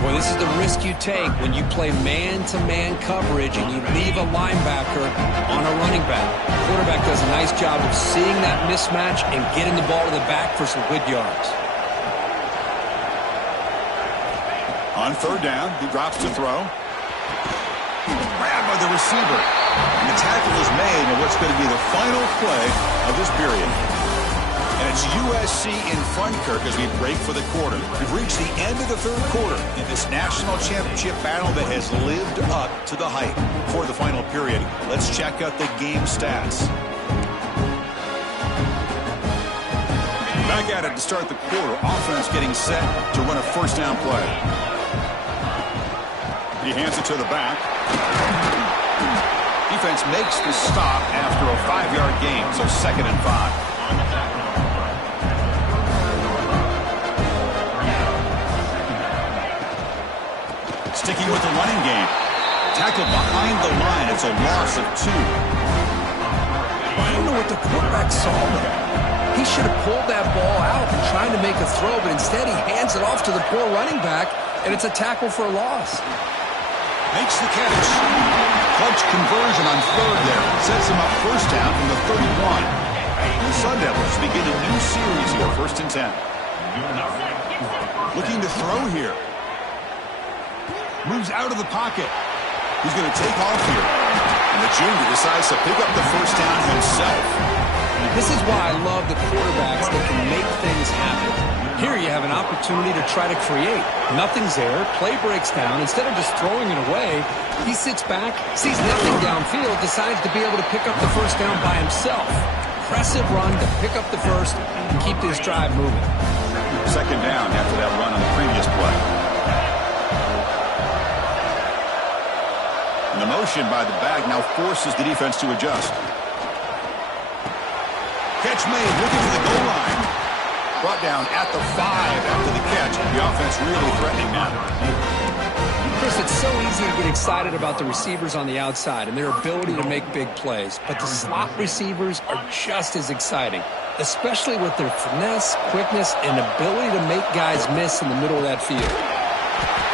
Boy, this is the risk you take when you play man-to-man coverage and you leave a linebacker on a running back. The quarterback does a nice job of seeing that mismatch and getting the ball to the back for some good yards. On third down, he drops to throw. Grabbed by the receiver. And the tackle is made in what's going to be the final play of this period. And it's USC in front, Kirk, as we break for the quarter. We've reached the end of the third quarter in this national championship battle that has lived up to the hype. For the final period, let's check out the game stats. Back at it to start the quarter. Offense getting set to run a first down play. He hands it to the back. Defense makes the stop after a 5-yard gain, so 2nd and 5. Sticking with the running game. Tackled behind the line. It's a loss of 2. I don't know what the quarterback saw there. He should have pulled that ball out and tried to make a throw, but instead he hands it off to the poor running back, and it's a tackle for a loss. Makes the catch. Clutch conversion on 3rd there. Sets him up 1st down from the 31. The Sun Devils begin a new series here, 1st and 10. Looking to throw here. Moves out of the pocket. He's going to take off here. And the junior decides to pick up the 1st down himself. This is why I love the quarterbacks that can make things happen. Here you have an opportunity to try to create. Nothing's there. Play breaks down. Instead of just throwing it away, he sits back, sees nothing downfield, decides to be able to pick up the 1st down by himself. Impressive run to pick up the 1st and keep this drive moving. 2nd down after that run on the previous play. And the motion by the back now forces the defense to adjust. Catch made, looking for the goal line. Brought down at the 5 after the catch. The offense really threatening now. Chris, it's so easy to get excited about the receivers on the outside and their ability to make big plays, but the slot receivers are just as exciting, especially with their finesse, quickness, and ability to make guys miss in the middle of that field.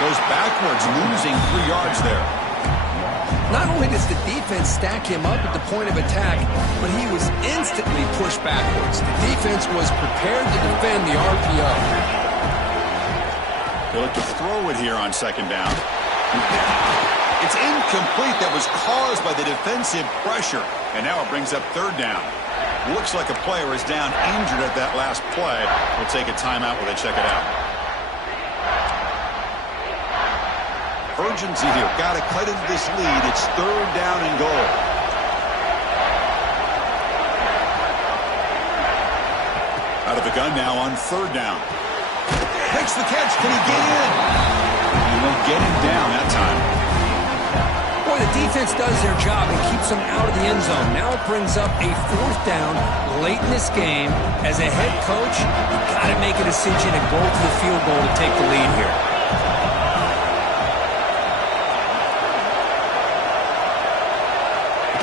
Goes backwards, losing 3 yards there. Not only does the defense stack him up at the point of attack, but he was instantly pushed backwards. The defense was prepared to defend the RPO. They look to throw it here on 2nd down. It's incomplete. That was caused by the defensive pressure. And now it brings up 3rd down. Looks like a player is down injured at that last play. We'll take a timeout while they check it out. Urgency here. Got to cut into this lead. It's 3rd down and goal. Out of the gun now on 3rd down. Makes the catch. Can he get in? He won't get him down that time. Boy, the defense does their job and keeps them out of the end zone. Now it brings up a 4th down late in this game. As a head coach, you've got to make a decision and go to the field goal to take the lead here.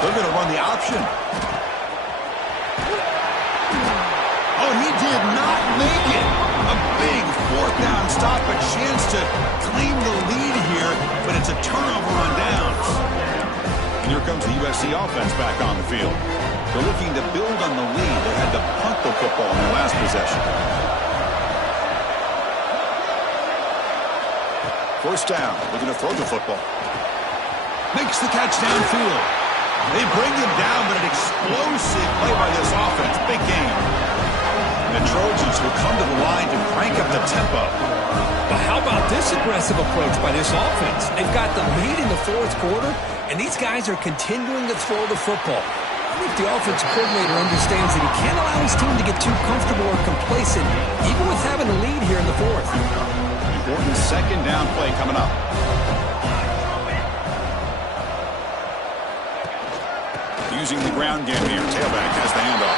They're going to run the option. Oh, he did not make it. A big 4th down stop, a chance to claim the lead here, but it's a turnover on downs. And here comes the USC offense back on the field. They're looking to build on the lead. They had to punt the football in their last possession. 1st down, looking to throw the football. Makes the catch downfield. They bring him down, but an explosive play by this offense. Big game. And the Trojans will come to the line to crank up the tempo. But how about this aggressive approach by this offense? They've got the lead in the 4th quarter, and these guys are continuing to throw the football. I think the offensive coordinator understands that he can't allow his team to get too comfortable or complacent, even with having a lead here in the 4th. Important 2nd down play coming up. Using the ground game here. Tailback has the handoff.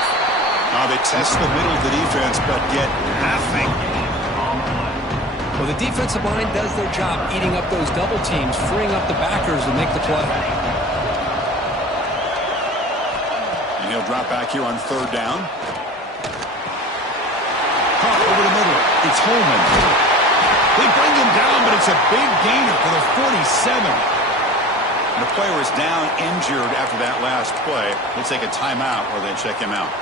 Now they test the middle of the defense, but get nothing. Well, the defensive line does their job eating up those double teams, freeing up the backers to make the play. And he'll drop back here on 3rd down. Caught over the middle. It's Holman. They bring him down, but it's a big gainer for the 47. The player is down injured after that last play. We'll take a timeout or they check him out.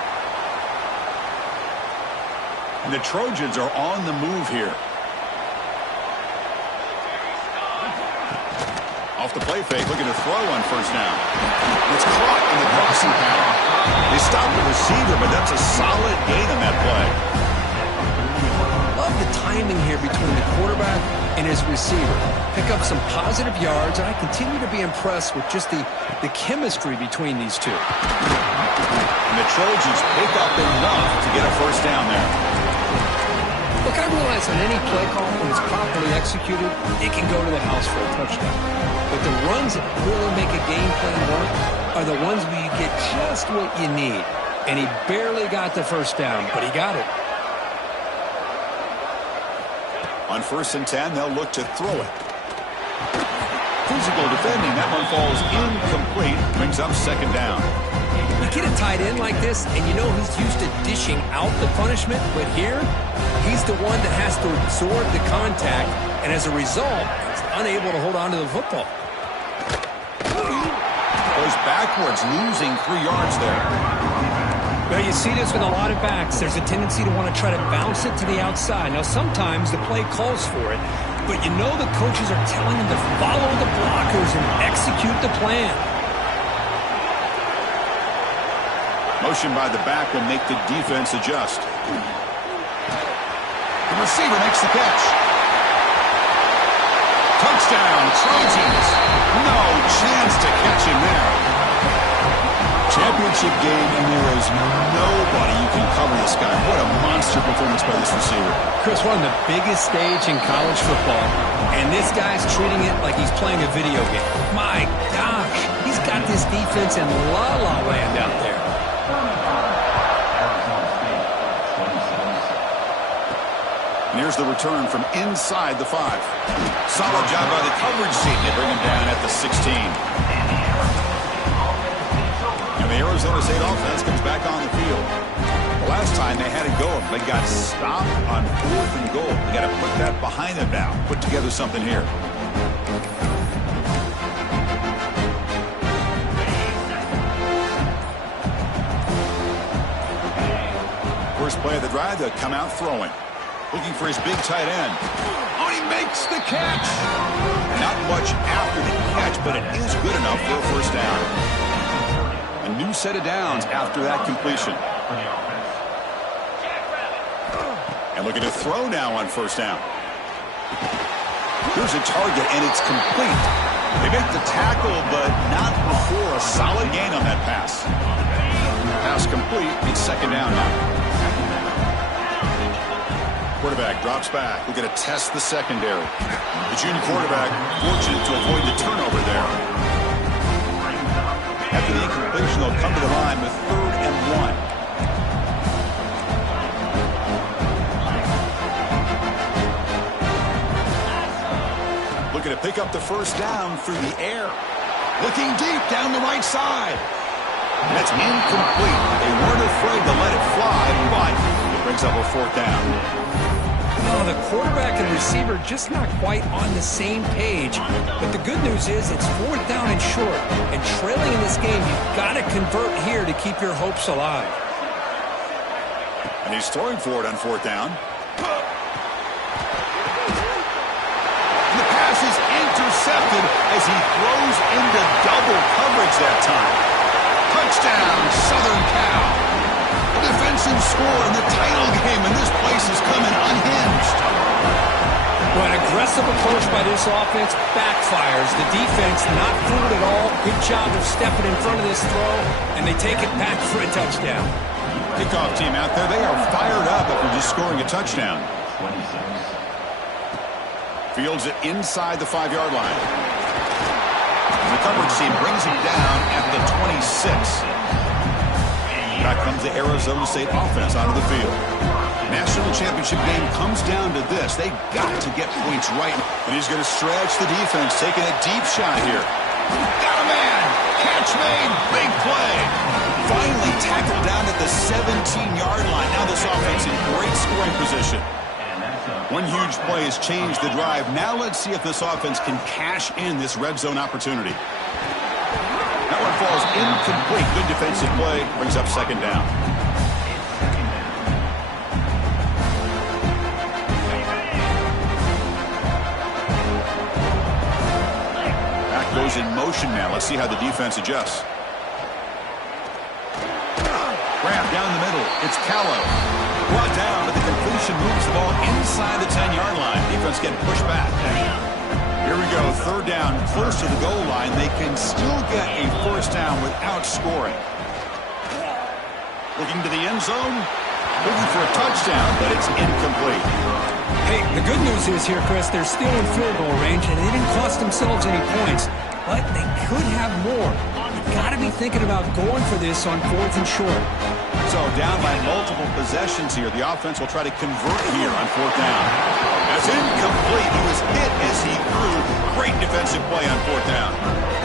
And the Trojans are on the move here. Off the play fake, looking to throw on 1st down. It's caught in the crossing pattern. They stop the receiver, but that's a solid gain on that play. Love the timing here between the quarterback and his receiver. Pick up some positive yards, and I continue to be impressed with just the chemistry between these two. And the Trojans pick up enough to get a 1st down there. Look, I realize on any play call, when it's properly executed, it can go to the house for a touchdown. But the runs that really make a game plan work are the ones where you get just what you need. And he barely got the first down, but he got it. On 1st and 10, they'll look to throw it. Physical defending. That one falls incomplete. Brings up 2nd down. You get a tight end like this, and you know he's used to dishing out the punishment, but here, he's the one that has to absorb the contact, and as a result, he's unable to hold on to the football. Goes backwards, losing 3 yards there. Well, you see this with a lot of backs. There's a tendency to want to try to bounce it to the outside. Now, sometimes the play calls for it, but you know the coaches are telling them to follow the blockers and execute the plan. Motion by the back will make the defense adjust. The receiver makes the catch. Touchdown, Trojans. No chance to catch him there. Championship game, and there is nobody you can cover this guy. What a monster performance by this receiver. Chris, we're on the biggest stage in college football, and this guy's treating it like he's playing a video game. My gosh, he's got this defense in la-la land out there. And here's the return from inside the 5. Solid job by the coverage team. They bring him down at the 16. And the Arizona State offense comes back on the field. The last time they had it go, they got stopped on 4th and goal. They got to put that behind them now. Put together something here. First play of the drive, they'll come out throwing. Looking for his big tight end. Oh, he makes the catch. Not much after the catch, but it is good enough for a 1st down. A new set of downs after that completion. And looking to throw now on 1st down. Here's a target, and it's complete. They make the tackle, but not before a solid gain on that pass. Pass complete. It's 2nd down now. Quarterback drops back. We're going to test the secondary. The junior quarterback fortunate to avoid the turnover there. After the incompletion, they'll come to the line with 3rd and 1. Looking to pick up the 1st down through the air. Looking deep down the right side. That's incomplete. They weren't afraid to let it fly, but it brings up a 4th down. Oh, the quarterback and receiver just not quite on the same page. But the good news is it's 4th down and short. And trailing in this game, you've got to convert here to keep your hopes alive. And he's throwing for it on 4th down. And the pass is intercepted as he throws into double coverage that time. Touchdown, Southern Cal. A defensive score in the title game, and this place is coming unhinged. Well, an aggressive approach by this offense backfires. The defense not fooled at all. Good job of stepping in front of this throw, and they take it back for a touchdown. Kickoff team out there, they are fired up after just scoring a touchdown. Fields it inside the 5-yard line. And the coverage team brings him down at the 26. Back comes the Arizona State offense onto the field. National championship game comes down to this. They got to get points right. And he's going to stretch the defense, taking a deep shot here. Got a man. Catch made. Big play. Finally tackled down at the 17-yard line. Now this offense in great scoring position. One huge play has changed the drive. Now let's see if this offense can cash in this red zone opportunity. That one falls incomplete. Good defensive play. Brings up 2nd down. Back goes in motion now. Let's see how the defense adjusts. Grab down the middle. It's Callow. Brought down, but the completion moves the ball inside the 10-yard line. Defense getting pushed back. Here we go. 3rd down, close to the goal line. They can still get a 1st down without scoring. Looking to the end zone. Looking for a touchdown, but it's incomplete. Hey, the good news is here, Chris, they're still in field goal range, and they didn't cost themselves any points, but they could have more. You've got to be thinking about going for this on 4th and short. So down by multiple possessions here. The offense will try to convert here on 4th down. That's incomplete. He was hit as he threw. Great defensive play on 4th down.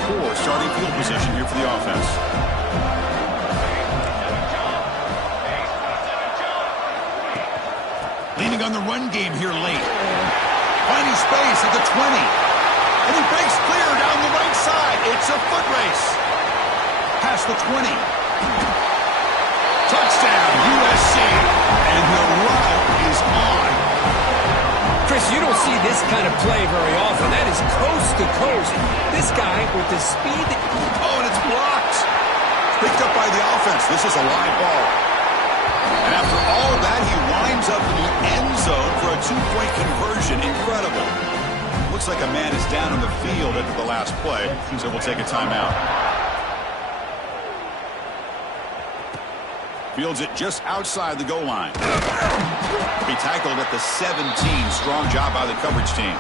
Poor starting field position here for the offense. Leaning on the run game here late. Finding space at the 20. And he breaks clear down the right side. It's a foot race. Past the 20. Touchdown, USC. And the route is on. Chris, you don't see this kind of play very often. That is coast to coast. This guy with the speed. Oh, and it's blocked. Picked up by the offense. This is a live ball. And after all of that, he winds up in the end zone for a 2-point conversion. Incredible. Looks like a man is down on the field after the last play, so we'll take a timeout. Fields it just outside the goal line. He tackled at the 17. Strong job by the coverage team.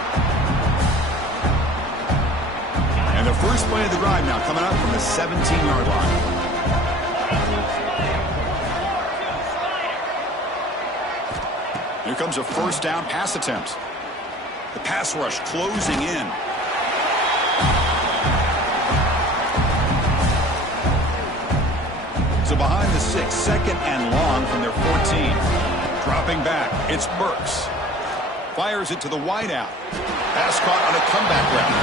And the first play of the drive now coming up from the 17-yard line. Here comes a first down pass attempt. The pass rush closing in. So behind the 6, second and long from their 14. Dropping back, it's Burks. Fires it to the wideout. Pass caught on a comeback route.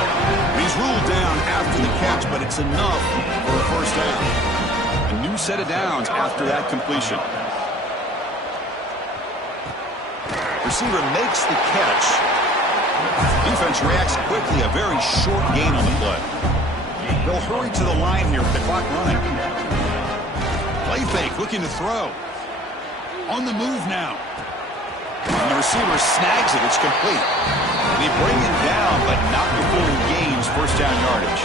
He's ruled down after the catch, but it's enough for a first down. A new set of downs after that completion. Receiver makes the catch. Defense reacts quickly. A very short gain on the play. They'll hurry to the line here with the clock running. Play fake, looking to throw. On the move now. And the receiver snags it. It's complete. They bring him down, but not before he gains first down yardage.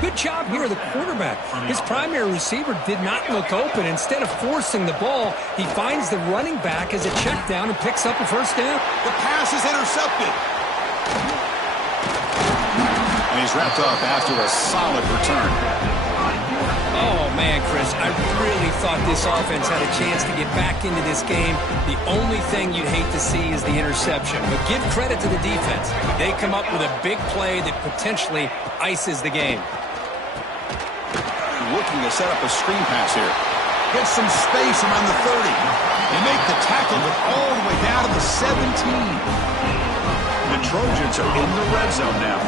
Good job here, the quarterback. His primary receiver did not look open. Instead of forcing the ball, he finds the running back as a check down and picks up a first down. The pass is intercepted. And he's wrapped up after a solid return. Oh, man, Chris, I really thought this offense had a chance to get back into this game. The only thing you'd hate to see is the interception. But give credit to the defense. They come up with a big play that potentially ices the game. Looking to set up a screen pass here. Gets some space around the 30. They make the tackle, but all the way down to the 17. The Trojans are in the red zone now.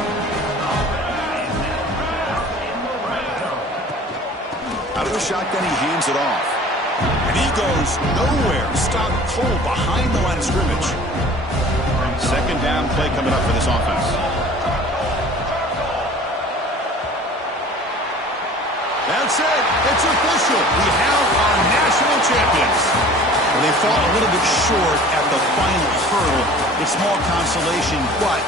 Out of the shotgun, he hands it off. And he goes nowhere. Stopped cold behind the line of scrimmage. Second down play coming up for this offense. That's it. It's official. We have our national champions. Well, they fall a little bit short at the final hurdle. It's small consolation, but